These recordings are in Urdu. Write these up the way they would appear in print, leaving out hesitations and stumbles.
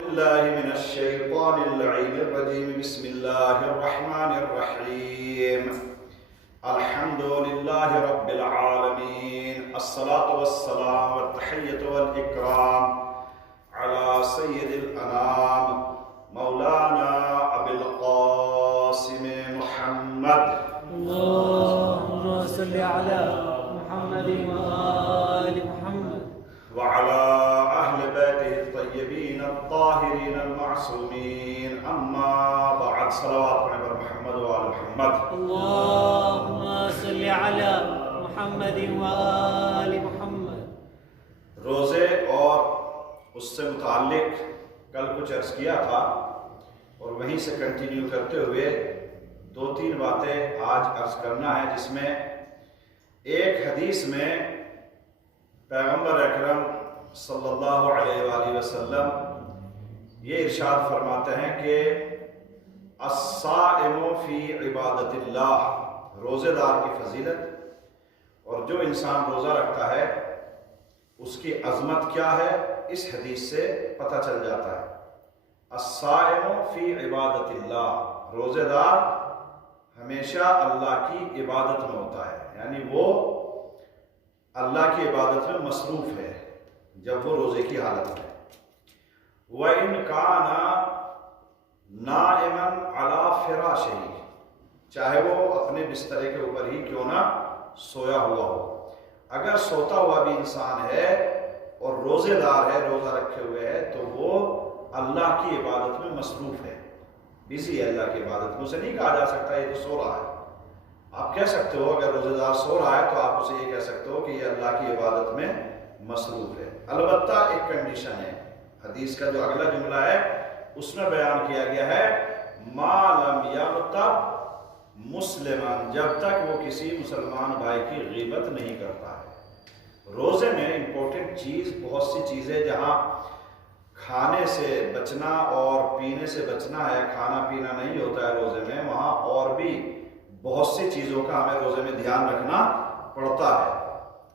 بالله من الشيطان اللعين الرجيم. بسم الله الرحمن الرحيم. الحمد لله رب العالمين. الصلاة والسلام والتحية والإكرام على سيد الأنام مولانا أبي القاسم محمد. اللهم صل على محمد وآل محمد وعلى أهل بيته الطيبين الطاهرين المعصومين. أما بعد. صلوات على محمد وآل محمد. اللهم صل على محمد وآل محمد. روزے اور اس سے متعلق کل کچھ عرض کیا تھا اور وہیں سے کنٹینیو کرتے ہوئے دو تین باتیں آج عرض کرنا ہے، جس میں ایک حدیث میں پیغمبر اکرم صلی اللہ علیہ وآلہ وسلم یہ ارشاد فرماتے ہیں کہ الصائم فی عبادت اللہ، روزے دار کی فضیلت اور جو انسان روزہ رکھتا ہے اس کی عظمت کیا ہے، اس حدیث سے پتہ چل جاتا ہے۔ الصائم فی عبادت اللہ، روزے دار ہمیشہ اللہ کی عبادت میں ہوتا ہے، یعنی وہ اللہ کی عبادت میں مصروف ہے جب وہ روزے کی حالت میں۔ وَإِنْ كَانَ نَائِمًا عَلَى فِرَاشِهِ، چاہے وہ اپنے بسترے کے اوپر ہی کیوں نہ سویا ہوا ہو، اگر سوتا ہوا بھی انسان ہے اور روزے دار ہے، روزہ رکھے ہوئے ہے، تو وہ اللہ کی عبادت میں مصروف ہے، بزی ہے اللہ کی عبادت میں۔ اسے نہیں کہا جا سکتا یہ تو سو رہا ہے۔ آپ کہہ سکتے ہو اگر روزے دار سو رہا ہے تو آپ اسے یہ کہہ سکتے ہو کہ یہ اللہ کی عبادت میں مصروف ہے۔ البتہ ایک کنڈیشن ہے، حدیث کا جو اگلا جملہ ہے اس میں بیان کیا گیا ہے ما لم یغتب مسلما، جب تک وہ کسی مسلمان بھائی کی غیبت نہیں کرتا ہے۔ روزے میں امپورٹنٹ چیز بہت سی چیزیں، جہاں کھانے سے بچنا اور پینے سے بچنا ہے، کھانا پینا نہیں ہوتا ہے روزے میں، وہاں اور بھی بہت سی چیزوں کا ہمیں روزے میں دھیان رکھنا پڑتا ہے۔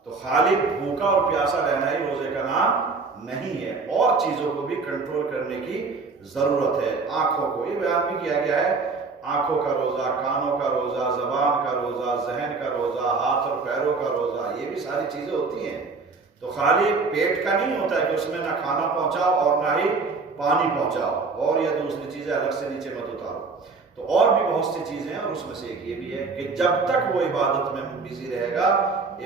تو خالی بھوکا اور پیاسا رہنا ہی روزے کا نام نہیں ہے، اور چیزوں کو بھی کنٹرول کرنے کی ضرورت ہے۔ آنکھوں کو، یہ بیان بھی کیا گیا ہے، آنکھوں کا روزہ، کانوں کا روزہ، زبان کا روزہ، ذہن کا روزہ، ہاتھ اور پیروں کا روزہ، یہ بھی ساری چیزیں ہوتی ہیں۔ تو خالی پیٹ کا نہیں ہوتا ہے کہ اس میں نہ کھانا پہنچاؤ اور نہ ہی پانی پہنچاؤ اور یا دوسری چیزیں الگ سے نیچے مت اتارو۔ تو اور بھی بہت سی چیزیں ہیں، اور اس میں سے ایک یہ بھی ہے کہ جب تک وہ عبادت میں بزی رہے گا،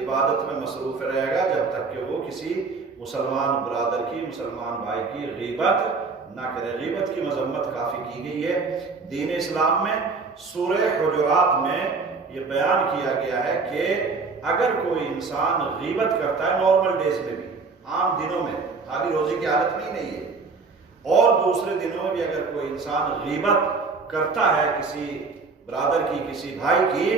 عبادت میں مصروف رہے گا، جب تک کہ وہ کسی مسلمان برادر کی، مسلمان بھائی کی غیبت نہ کرے۔ غیبت کی مذمت کافی کی گئی ہے دین اسلام میں۔ سورہ حجرات میں یہ بیان کیا گیا ہے کہ اگر کوئی انسان غیبت کرتا ہے نارمل ڈیز میں بھی، عام دنوں میں، خالی روزے کی حالت میں ہی نہیں ہے، اور دوسرے دنوں میں بھی اگر کوئی انسان غیبت کرتا ہے کسی برادر کی، کسی بھائی کی،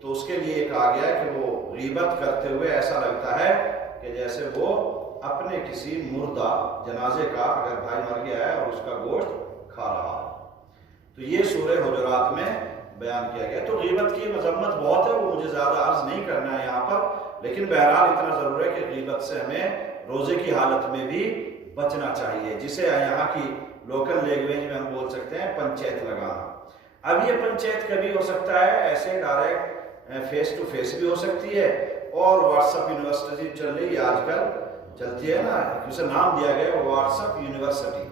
تو اس کے لیے کہا گیا ہے کہ وہ غیبت کرتے ہوئے ایسا لگتا ہے کہ جیسے وہ اپنے کسی مردہ جنازے کا، اگر بھائی مر گیا ہے اور اس کا گوشت کھا رہا ہے۔ تو یہ سورہ حجرات میں بیان کیا گیا۔ تو غیبت کی مذمت بہت ہے، وہ مجھے زیادہ عرض نہیں کرنا ہے یہاں پر، لیکن بہرحال اتنا ضرور ہے کہ غیبت سے ہمیں روزے کی حالت میں بھی بچنا چاہیے، جسے یہاں کی لوکل لینگویج میں ہم بول سکتے ہیں پنچیت لگانا۔ اب یہ پنچیت کبھی ہو سکتا ہے ایسے ڈائریکٹ فیس ٹو فیس بھی ہو سکتی ہے، اور واٹس ایپ یونیورسٹی چل رہی ہے آج کل، چلتی ہے نا، اسے نام دیا گیا ہے واٹس ایپ یونیورسٹی،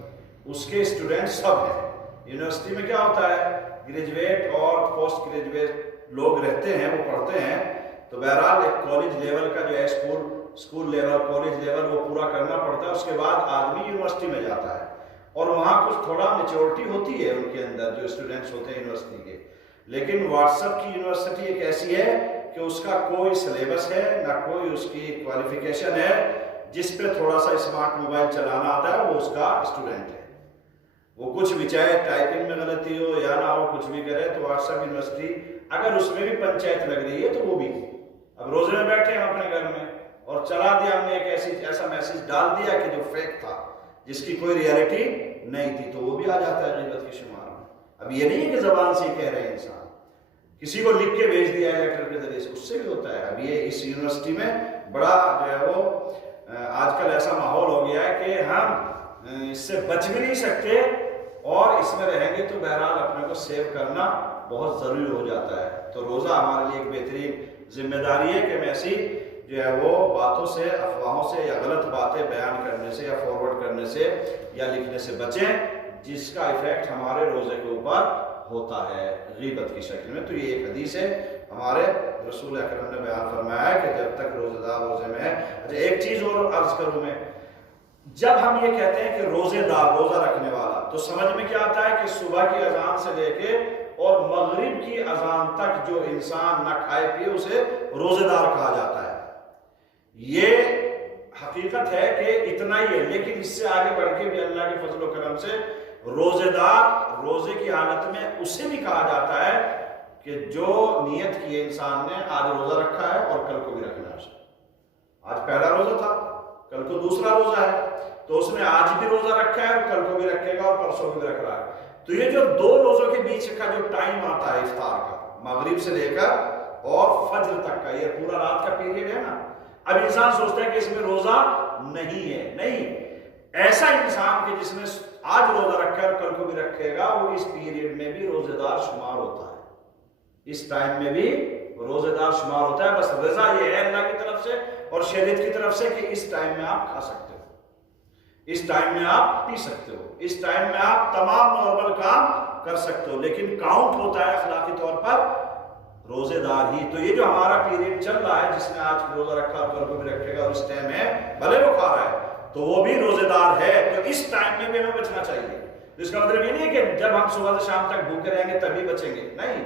اس کے اسٹوڈنٹ سب ہیں۔ یونیورسٹی میں کیا ہوتا ہے، گریجویٹ اور پوسٹ گریجویٹ لوگ رہتے ہیں، وہ پڑھتے ہیں۔ تو بہرحال ایک کالج لیول کا جو ہے، اسکول لیول، کالج لیول، وہ پورا کرنا پڑتا ہے۔ اس کے بعد آدمی یونیورسٹی میں جاتا ہے، اور وہاں کچھ تھوڑا میچورٹی ہوتی ہے ان کے اندر، جو اسٹوڈنٹس ہوتے ہیں یونیورسٹی کے۔ لیکن واٹس ایپ کی یونیورسٹی ایک ایسی ہے کہ اس کا کوئی سلیبس ہے نہ کوئی اس کی کوالیفیکیشن ہے، جس پہ تھوڑا سا اسمارٹ موبائل چلانا آتا ہے وہ اس کا اسٹوڈنٹ ہے۔ وہ کچھ بھی، چاہے ٹائپنگ میں غلطی ہو یا نہ ہو، کچھ بھی کرے، تو واٹس ایپ یونیورسٹی اگر اس میں بھی پنچایت لگ رہی ہے تو وہ بھی۔ اب روزے میں بیٹھے ہیں اپنے گھر میں اور چلا دیا ہم نے ایک ایسا میسج ڈال دیا کہ جو فیک تھا، جس کی کوئی ریالٹی نہیں تھی، تو وہ بھی آ جاتا ہے غیبت کے شمار میں۔ اب یہ نہیں ہے کہ زبان سے ہی کہہ رہے ہیں انسان، کسی کو لکھ کے بھیج دیا ہے لیٹر کے ذریعے سے، اس سے بھی ہوتا ہے۔ اب یہ اس یونیورسٹی میں بڑا جو ہے وہ آج کل ایسا ماحول ہو گیا ہے کہ ہم اس سے بچ بھی نہیں سکتے، اور اس میں رہیں گے تو بہرحال اپنے کو سیو کرنا بہت ضروری ہو جاتا ہے۔ تو روزہ ہمارے لیے ایک بہترین ذمہ داری ہے کہ ہم ایسی جو ہے وہ باتوں سے، افواہوں سے، یا غلط باتیں بیان کرنے سے یا فارورڈ کرنے سے یا لکھنے سے بچیں جس کا ایفیکٹ ہمارے روزے کے اوپر ہوتا ہے غیبت کی شکل میں۔ تو یہ ایک حدیث ہے ہمارے رسول اکرم نے بیان فرمایا ہے کہ جب تک روزہ دار روزے میں ہے۔ اچھا ایک چیز اور عرض کروں میں، جب ہم یہ کہتے ہیں کہ روزے دار، روزہ رکھنے والا، تو سمجھ میں کیا آتا ہے کہ صبح کی اذان سے لے کے اور مغرب کی اذان تک جو انسان نہ کھائے پیے اسے روزے دار کہا جاتا ہے۔ یہ حقیقت ہے کہ اتنا ہی ہے، لیکن اس سے آگے بڑھ کے بھی اللہ کے فضل و کرم سے روزے دار، روزے کی حالت میں اسے بھی کہا جاتا ہے کہ جو نیت کی ہے انسان نے، آج روزہ رکھا ہے اور کل کو بھی رکھنا ہے اسے۔ آج پہلا روزہ تھا، کل کو دوسرا روزہ ہے، تو اس نے آج بھی روزہ رکھا ہے اور کل کو بھی رکھے گا اور پرسوں بھی رکھ رہا ہے۔ تو یہ جو دو روزوں کے بیچ کا جو ٹائم آتا ہے افطار کا، مغرب سے لے کر اور فجر تک کا، یہ پورا رات کا پیریڈ ہے نا، اب انسان سوچتا ہے کہ اس میں روزہ نہیں ہے، نہیں، ایسا انسان کہ جس نے آج روزہ رکھا ہے اور کل کو بھی رکھے گا، وہ اس پیریڈ میں بھی روزے دار شمار ہوتا ہے، اس ٹائم میں بھی روزے دار شمار ہوتا ہے۔ بس رضا یہ ہے اللہ کی طرف سے اور شریعت کی طرف سے کہ اس ٹائم میں آپ کھا سکتے ہو، اس ٹائم میں آپ پی سکتے ہو، اس ٹائم میں آپ تمام نارمل کام کر سکتے ہو، لیکن کاؤنٹ ہوتا ہے اخلاقی طور پر روزے دار ہی۔ تو یہ جو ہمارا پیریڈ چل رہا ہے، جس نے آج روزہ رکھا اور کل کو بھی رکھے گا اور اس ٹائم ہے، بھلے وہ کھا رہا ہے تو وہ بھی روزے دار ہے، تو اس ٹائم میں بھی ہمیں بچنا چاہیے۔ اس کا مطلب یہ نہیں ہے کہ جب ہم صبح سے شام تک بھوکے رہیں گے تبھی بچیں گے، نہیں،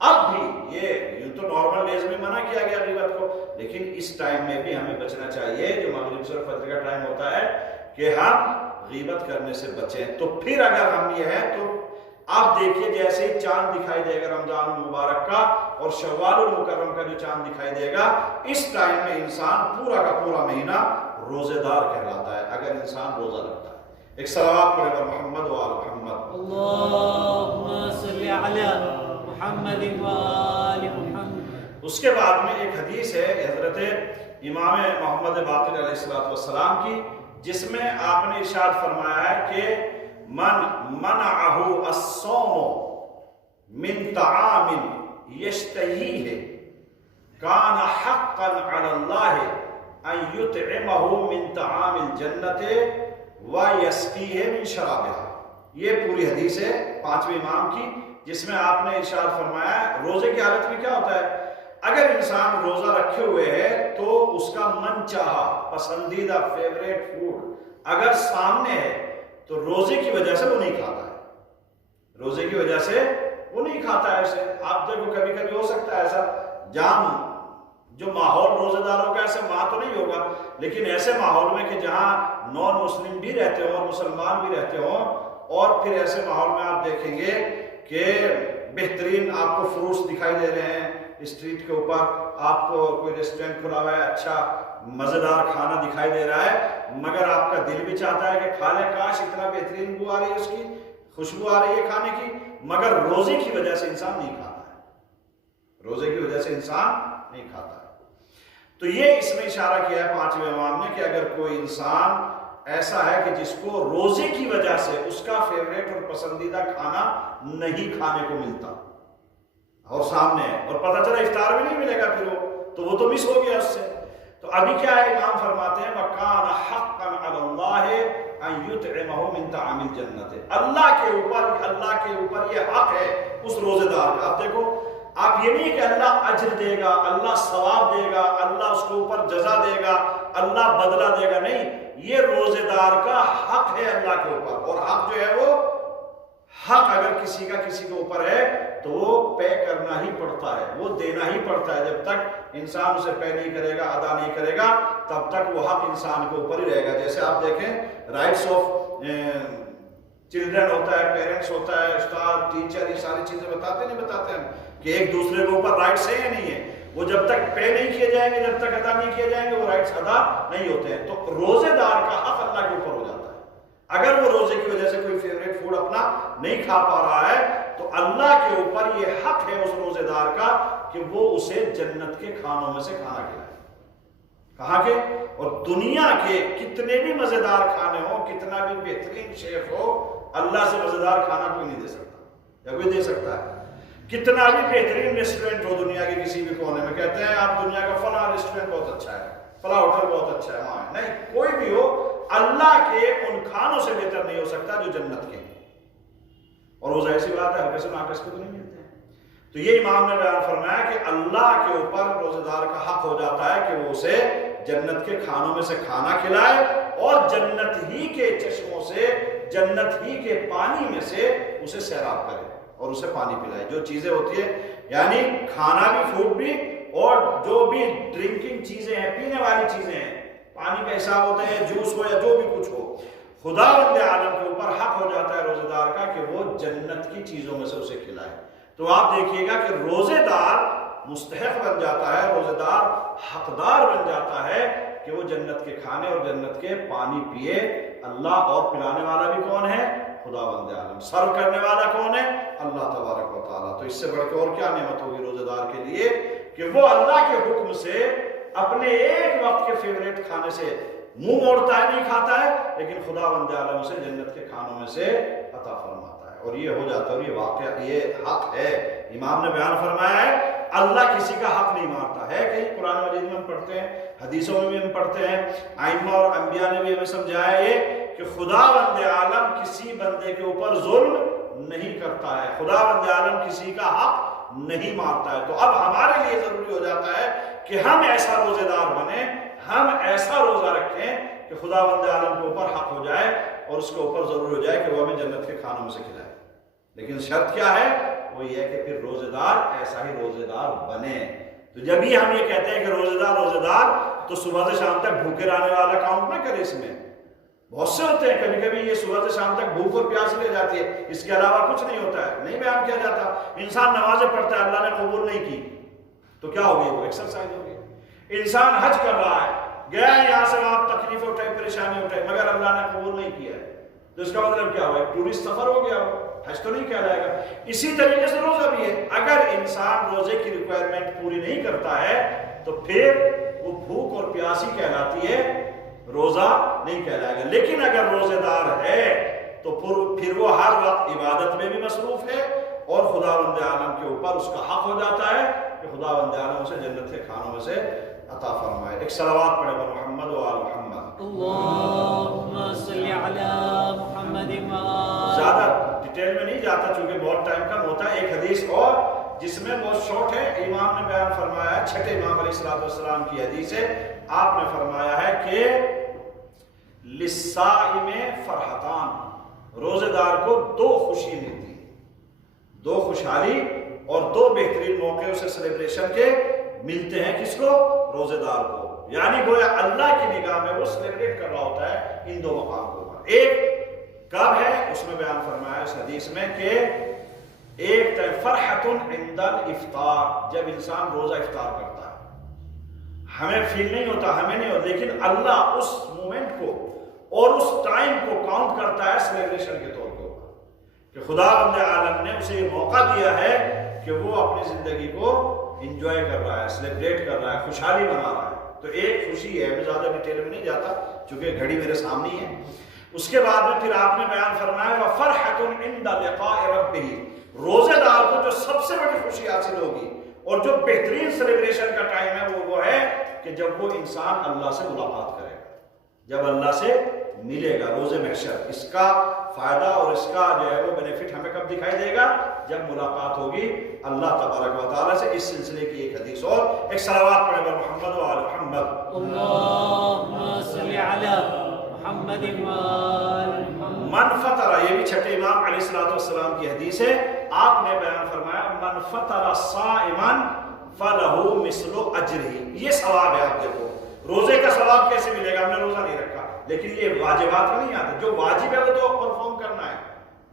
اب بھی یہ تو نارمل ڈیز میں منع کیا گیا غیبت کو، لیکن اس ٹائم میں بھی ہمیں بچنا چاہیے جو مغرب سے اور فجر کا ٹائم ہوتا ہے کہ ہم غیبت کرنے سے بچیں۔ تو پھر اگر ہم یہ ہیں تو آپ دیکھیے جیسے ہی چاند دکھائی دے گا رمضان المبارک کا اور شوال المکرم کا جو چاند دکھائی دے گا، اس ٹائم میں انسان پورا کا پورا مہینہ روزے دار کہلاتا ہے اگر انسان روزہ رکھتا ہے۔ ایک صلوات پڑھے پر محمد و آل محمد۔ اللہم صلی علی محمد و آل محمد۔ اس کے بعد میں ایک حدیث ہے حضرت امام محمد باقر علیہ السلام کی، جس میں آپ نے ارشاد فرمایا ہے کہ من منعہ الصوم من طعام یشتہیہ کان حقا علی اللہ ان یطعمہ من طعام الجنت ویسقیہ من شرابہا۔ یہ پوری حدیث ہے پانچویں امام کی، جس میں آپ نے ارشاد فرمایا ہے روزے کی حالت میں کیا ہوتا ہے، اگر انسان روزہ رکھے ہوئے ہے تو اس کا من چاہا پسندیدہ فیوریٹ فوڈ اگر سامنے ہے تو روزے کی وجہ سے وہ نہیں کھاتا ہے، روزے کی وجہ سے وہ نہیں کھاتا ہے اسے۔ آپ دیکھو کبھی کبھی ہو سکتا ہے ایسا جام جو ماحول روزے داروں کا ایسے وہاں تو نہیں ہوگا، لیکن ایسے ماحول میں کہ جہاں نان مسلم بھی رہتے ہوں اور مسلمان بھی رہتے ہوں، اور پھر ایسے ماحول میں آپ دیکھیں گے کہ بہترین آپ کو فروٹس دکھائی دے رہے ہیں اسٹریٹ کے اوپر، آپ کو کوئی ریسٹورینٹ کھلا ہوا ہے، اچھا مزیدار کھانا دکھائی دے رہا ہے، مگر آپ کا دل بھی چاہتا ہے کہ کھا لیں، کاش اتنا بہترین بو آ رہی ہے، اس کی خوشبو آ رہی ہے کھانے کی، مگر روزے کی وجہ سے انسان نہیں کھاتا ہے، روزے کی وجہ سے انسان نہیں کھاتا ہے۔ تو یہ اس میں اشارہ کیا ہے پانچویں امام نے کہ اگر کوئی انسان ایسا ہے کہ جس کو روزے کی وجہ سے اس کا فیوریٹ اور پسندیدہ کھانا نہیں کھانے کو ملتا اور سامنے ہے اور پتہ چلا افطار بھی نہیں ملے گا پھر وہ تو مس ہو گیا اس سے، تو ابھی کیا ہے امام فرماتے ہیں وَكَانَ حَقًّا عَلَى اللَّهِ أَن يُطْعِمَهُ مِن طَعَامِ الْجَنَّةِ، اللہ کے اوپر یہ حق ہے اس روزے دار کا۔ اب دیکھو آپ یہ نہیں کہ اللہ اجر دے گا، اللہ ثواب دے گا، اللہ اس کے اوپر جزا دے گا، اللہ بدلہ دے گا، نہیں، یہ روزے دار کا حق ہے اللہ کے اوپر، اور حق جو ہے وہ حق اگر کسی کا کسی کے اوپر ہے تو وہ پے کرنا ہی پڑتا ہے، وہ دینا ہی پڑتا ہے، جب تک انسان اسے پے نہیں کرے گا، ادا نہیں کرے گا، تب تک وہ حق انسان کے اوپر ہی رہے گا۔ جیسے آپ دیکھیں رائٹس آف چلڈرن ہوتا ہے، پیرنٹس ہوتا ہے، استاد، ٹیچر، یہ ساری چیزیں بتاتے نہیں بتاتے ہیں کہ ایک دوسرے کے اوپر رائٹس ہیں یا نہیں ہے، وہ جب تک پے نہیں کیے جائیں گے، جب تک ادا نہیں کیے جائیں گے، وہ رائٹس ادا نہیں ہوتے ہیں۔ تو روزے دار کا حق اللہ کے اوپر ہو جاتا ہے، اگر وہ روزے کی وجہ سے کوئی فیوریٹ فوڈ اپنا نہیں کھا پا رہا ہے تو اللہ کے اوپر یہ حق ہے اس روزے دار کا کہ وہ اسے جنت کے کھانوں میں سے کھانا کھلائے، کہا کہ اور دنیا کے کتنے بھی مزیدار کھانے ہوں، کتنا بھی بہترین شیف ہو، اللہ سے مزیدار کھانا کوئی نہیں دے سکتا، یا کوئی دے سکتا ہے؟ کتنا بھی بہترین ریسٹورنٹ ہو دنیا کے کسی بھی کونے میں، کہتے ہیں آپ دنیا کا فلاں ریسٹورنٹ بہت اچھا ہے، فلاں ہوٹل بہت اچھا ہے، وہاں ہے، نہیں، کوئی بھی ہو اللہ کے ان کھانوں سے بہتر نہیں ہو سکتا جو جنت کے ہیں۔ اور وہ ظاہر سی بات ہے، ہر کسی ناقص کو تو نہیں ملتے ہیں۔ تو یہ امام نے بیان فرمایا کہ اللہ کے اوپر روزے دار کا حق ہو جاتا ہے کہ وہ اسے جنت کے کھانوں میں سے کھانا کھلائے اور جنت ہی کے چشموں سے، جنت ہی کے پانی میں سے اسے سیراب کرے اور اسے پانی پلائے۔ جو چیزیں ہوتی ہیں یعنی کھانا بھی، فوڈ بھی، اور جو بھی ڈرنکنگ چیزیں ہیں، پینے والی چیزیں ہیں، پانی کا حساب ہوتا ہے، جوس ہو یا جو بھی کچھ ہو، خداوند عالم کے اوپر حق ہو جاتا ہے روزے دار کا کہ وہ جنت کی چیزوں میں سے اسے کھلائے۔ تو آپ دیکھیے گا کہ روزے دار مستحق بن جاتا ہے، روزے دار حقدار بن جاتا ہے کہ وہ جنت کے کھانے اور جنت کے پانی پیے۔ اللہ، اور پلانے والا بھی کون ہے؟ خداوند عالم۔ سرو کرنے والا کون ہے؟ اللہ تبارک و تعالیٰ۔ تو اس سے بڑھ کے اور کیا نعمت ہوگی روزے دار کے لیے کہ وہ اللہ کے حکم سے اپنے ایک وقت کے فیوریٹ کھانے سے منہ موڑتا ہے، نہیں کھاتا ہے، لیکن خداوند عالم اسے جنت کے کھانوں میں سے عطا فرماتا ہے، اور یہ ہو جاتا ہے۔ اور یہ واقعہ، یہ حق ہے، امام نے بیان فرمایا ہے اللہ کسی کا حق نہیں مارتا ہے۔ کہیں قرآن مجید میں ہم پڑھتے ہیں، حدیثوں میں بھی ہم پڑھتے ہیں، ائمہ اور انبیاء نے بھی ہمیں سمجھایا یہ کہ خداوند عالم کسی بندے کے اوپر ظلم نہیں کرتا ہے، خداوند عالم کسی کا حق نہیں مارتا ہے۔ تو اب ہمارے لیے ضروری ہو جاتا ہے کہ ہم ایسا روزے دار بنیں، ہم ایسا روزہ رکھیں کہ خداوند عالم کے اوپر حق ہو جائے اور اس کے اوپر ضرور ہو جائے کہ وہ ہمیں جنت کے کھانوں میں سے کھلائے۔ لیکن شرط کیا ہے؟ وہ یہ ہے کہ پھر روزے دار ایسا ہی روزے دار بنے۔ تو جب ہی ہم یہ کہتے ہیں کہ روزے دار تو صبح سے شام تک بھوکے رہنے والا کاؤنٹ نہ کرے۔ اس میں بہت سے ہوتے ہیں، کبھی کبھی یہ صبح سے شام تک بھوک اور پیاس لے جاتی ہے، اس کے علاوہ کچھ نہیں ہوتا ہے، نہیں بیان کیا جاتا۔ انسان نمازیں پڑھتا ہے، اللہ نے قبول نہیں کی تو کیا ہوگی؟ وہ ایکسرسائز ہوگی۔ انسان حج کر رہا ہے، گیا ہے یہاں سے وہاں، تکلیف اٹھائی، پریشانی اٹھائی، مگر اللہ نے قبول نہیں کیا ہے، تو اس کا مطلب کیا ہوا؟ ٹورسٹ سفر ہو گیا، حج تو نہیں کہلائے گا۔ اسی طریقے سے روزہ بھی ہے، اگر انسان روزے کی ریکوائرمنٹ پوری نہیں کرتا ہے تو پھر وہ بھوک اور پیاسی کہلاتی ہے، روزہ نہیں کہلائے گا۔ لیکن اگر روزے دار ہے تو پھر وہ ہر وقت عبادت میں بھی مصروف ہے اور خداوند عالم کے اوپر اس کا حق ہو جاتا ہے کہ خداوند عالم اسے جنت کے کھانوں میں سے عطا فرمائے۔ ایک صلوات پڑھے بر محمد و آل محمد۔ اللہم صلی علی محمد و آل۔ زیادہ ڈیٹیل میں نہیں جاتا چونکہ بہت ٹائم کم ہوتا ہے۔ ایک حدیث اور جس میں بہت شارٹ ہے، امام نے بیان فرمایا ہے، چھٹے امام علیہ السلام کی حدیث ہے، آپ نے فرمایا ہے کہ للصائم فرحتان، روزے دار کو دو خوشی ملتی ہے، دو خوشحالی اور دو بہترین موقع اسے سیلیبریشن کے ملتے ہیں۔ کس کو؟ روزے دار کو۔ یعنی گویا اللہ کی نگاہ میں وہ سیلیبریٹ کر رہا ہوتا ہے ان دو مقام کو۔ ایک کب ہے؟ اس میں بیان فرمایا اس حدیث میں کہ ایک فرحت عند الافطار، جب انسان روزہ افطار کرتا ہے، ہمیں فیل نہیں ہوتا، ہمیں نہیں ہوتا، لیکن اللہ اس مومنٹ کو اور اس ٹائم کو کاؤنٹ کرتا ہے سیلیبریشن کے طور پر کہ خداوند عالم نے اسے یہ موقع دیا ہے کہ وہ اپنی زندگی کو انجوائے کر رہا ہے، سیلیبریٹ کر رہا ہے، خوشحالی منا رہا ہے۔ تو ایک خوشی ہے، میں زیادہ ڈیٹیل میں نہیں جاتا چونکہ گھڑی میرے سامنے ہی ہے۔ اس کے بعد میں پھر آپ نے بیان فرمایا وَفَرْحَةٌ عِنْدَ لِقَاءِ رَبِّهِ، روزے دار کو جو سب سے بڑی خوشی حاصل ہوگی اور جو بہترین سیلیبریشن کا ٹائم ہے وہ ہے کہ جب وہ انسان اللہ سے ملاقات کرے گا، جب اللہ سے ملے گا روز محشر۔ اس کا فائدہ اور اس کا جو ہے وہ بینیفٹ ہمیں کب دکھائی دے گا؟ جب ملاقات ہوگی اللہ تبارک و تعالیٰ سے۔ اس سلسلے کی ایک حدیث اور ایک صلوات پڑھے بر محمد و آل محمد۔ اللہم صلی علی محمد و آل محمد۔ من فطر، یہ بھی چھٹے امام علیہ السلام کی حدیث ہے، آپ نے بیان فرمایا من فطر صائما فلہ مثل اجرہ، یہ ثواب ہے۔ آپ دیکھو روزے کا ثواب کیسے ملے گا؟ ہم نے روزہ نہیں رکھا، لیکن یہ واجبات میں نہیں آتا، جو واجب ہے وہ تو پرفارم کرنا ہے،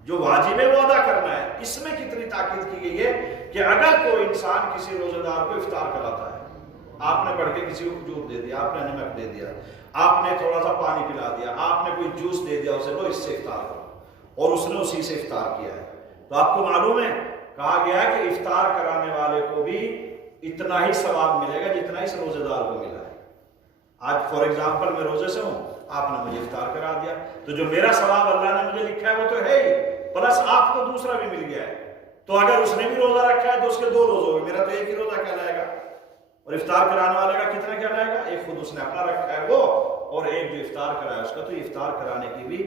جو واجب ہے وہ ادا کرنا ہے۔ اس میں کتنی تاکید کی گئی ہے کہ اگر کوئی انسان کسی روزے دار کو افطار کراتا ہے، آپ نے بڑھ کے کسی کو کھجور دے دیا، آپ نے نمک دے دیا، آپ نے تھوڑا سا پانی پلا دیا، آپ نے کوئی جوس دے دیا اسے، لو اس سے افطار کرو، اور اس نے اسی سے افطار کیا ہے، تو آپ کو معلوم ہے کہا گیا ہے کہ افطار کرانے والے کو بھی اتنا ہی ثواب ملے گا جتنا اس روزے دار کو ملا ہے۔ آج فار ایگزامپل میں روزے سے ہوں، آپ نے مجھے افطار کرا دیا، تو جو میرا ثواب اللہ نے مجھے لکھا ہے وہ تو ہے ہی، پلس آپ کو دوسرا بھی مل گیا ہے۔ تو اگر اس نے بھی روزہ رکھا ہے تو اس کے 2 روزے ہوئے، میرا تو ایک ہی روزہ کہلائے گا، اور افطار کرانے والے کا کتنا کہلائے گا؟ ایک خود اس نے اپنا رکھا ہے وہ، اور ایک جو افطار کرایا اس کا۔ تو افطار کرانے کی بھی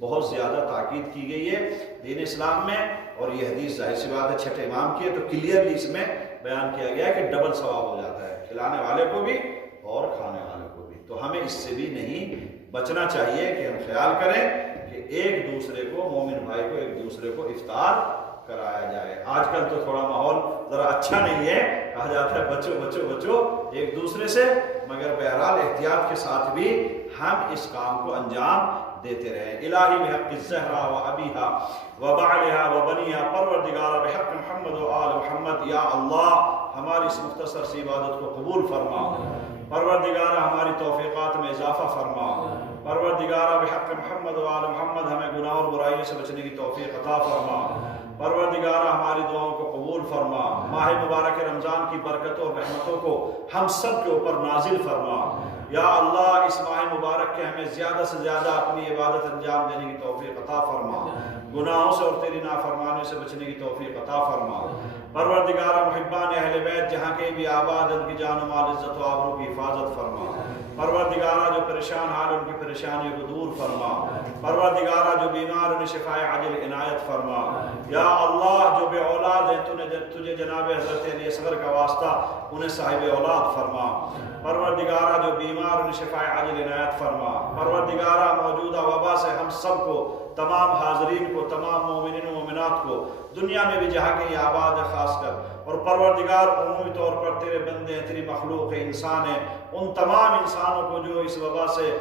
بہت زیادہ تاکید کی گئی ہے دین اسلام میں، اور یہ حدیث ظاہر سی بات ہے چھٹے امام کی ہے، تو کلیئرلی اس میں بیان کیا گیا ہے کہ ڈبل ثواب ہو جاتا ہے، کھلانے والے کو بھی اور کھانے والے کو بھی۔ تو ہمیں اس سے بھی نہیں بچنا چاہیے کہ ہم خیال کریں کہ ایک دوسرے کو، مومن بھائی کو ایک دوسرے کو افطار کرایا جائے۔ آج کل تو تھوڑا ماحول ذرا اچھا نہیں ہے، کہا جاتا ہے بچو بچو بچو ایک دوسرے سے، مگر بہرحال احتیاط کے ساتھ بھی ہم اس کام کو انجام دیتے رہیں۔ الہی بحق الزہرا و ابیہا و بعلہا و بنیہا، پروردگارہ بحق محمد و آل محمد، یا اللہ ہماری اس مختصر سی عبادت کو قبول فرما، پروردگارہ ہماری توفیقات میں اضافہ فرما، پروردگارہ بحق محمد و آل محمد ہمیں گناہ اور برائیوں سے بچنے کی توفیق عطا فرما، پروردگارہ ہماری دعاؤں کو قبول فرما، ماہ مبارک رمضان کی برکتوں اور رحمتوں کو ہم سب کے اوپر نازل فرما، یا اللہ اس ماہ مبارک کے ہمیں زیادہ سے زیادہ اپنی عبادت انجام دینے کی توفیق عطا فرما، گناہوں سے اور تیری نافرمانیوں سے بچنے کی توفیق عطا فرما، پروردگارہ محبان اہل بیت جہاں کہیں بھی آباد ان کی جان و مال عزت و آبرو کی حفاظت فرما، پروردگارہ جو پریشان حال ان کی پریشانیوں کو دور فرما، پروردگارہ جو بیمار انہیں شفائے عاجل عنایت فرما، یا اللہ جو بے اولاد ہیں تجھے جناب حضرت علی اصغر کا واسطہ انہیں صاحب اولاد فرما، پروردگارہ جو بیمار انہیں شفائے عاجل عنایت فرما، پروردگارہ موجودہ وبا سے ہم سب کو، تمام حاضرین کو، تمام مومنین و مومنات کو دنیا میں بھی جہاں کہیں آباد ہے خاص کر، اور پروردگار عمومی طور پر تیرے بندے ہیں، تیری مخلوق ہے، انسان ہیں، ان تمام انسانوں کو جو اس وبا سے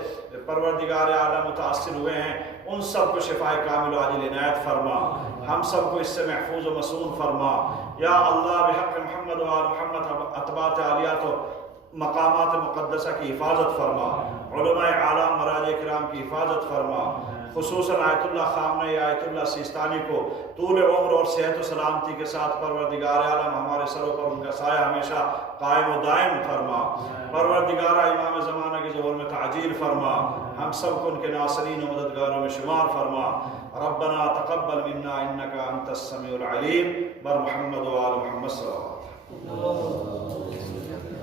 پروردگار عالم متاثر ہوئے ہیں ان سب کو شفائے کامل و عاجل عنایت فرما، ہم سب کو اس سے محفوظ و مصون فرما، یا اللہ بحق محمد و آل محمد اتباعت عالیات و مقامات مقدسہ کی حفاظت فرما، علماء اعلام مراجع کرام کی حفاظت فرما، خصوصاً آیت اللہ خامنہ یا آیت اللہ سیستانی کو طول عمر اور صحت و سلامتی کے ساتھ پروردگار عالم ہمارے سروں پر ان کا سایہ ہمیشہ قائم و دائم فرما، پروردگارہ امام زمانہ کے ظہور میں تعجیل فرما، ہم سب کو ان کے ناصرین و مددگاروں میں شمار فرما، ربنا تقبل منا انکا انت السمیع العلیم، بر محمد و آل محمد صلی اللہ علیہ وسلم۔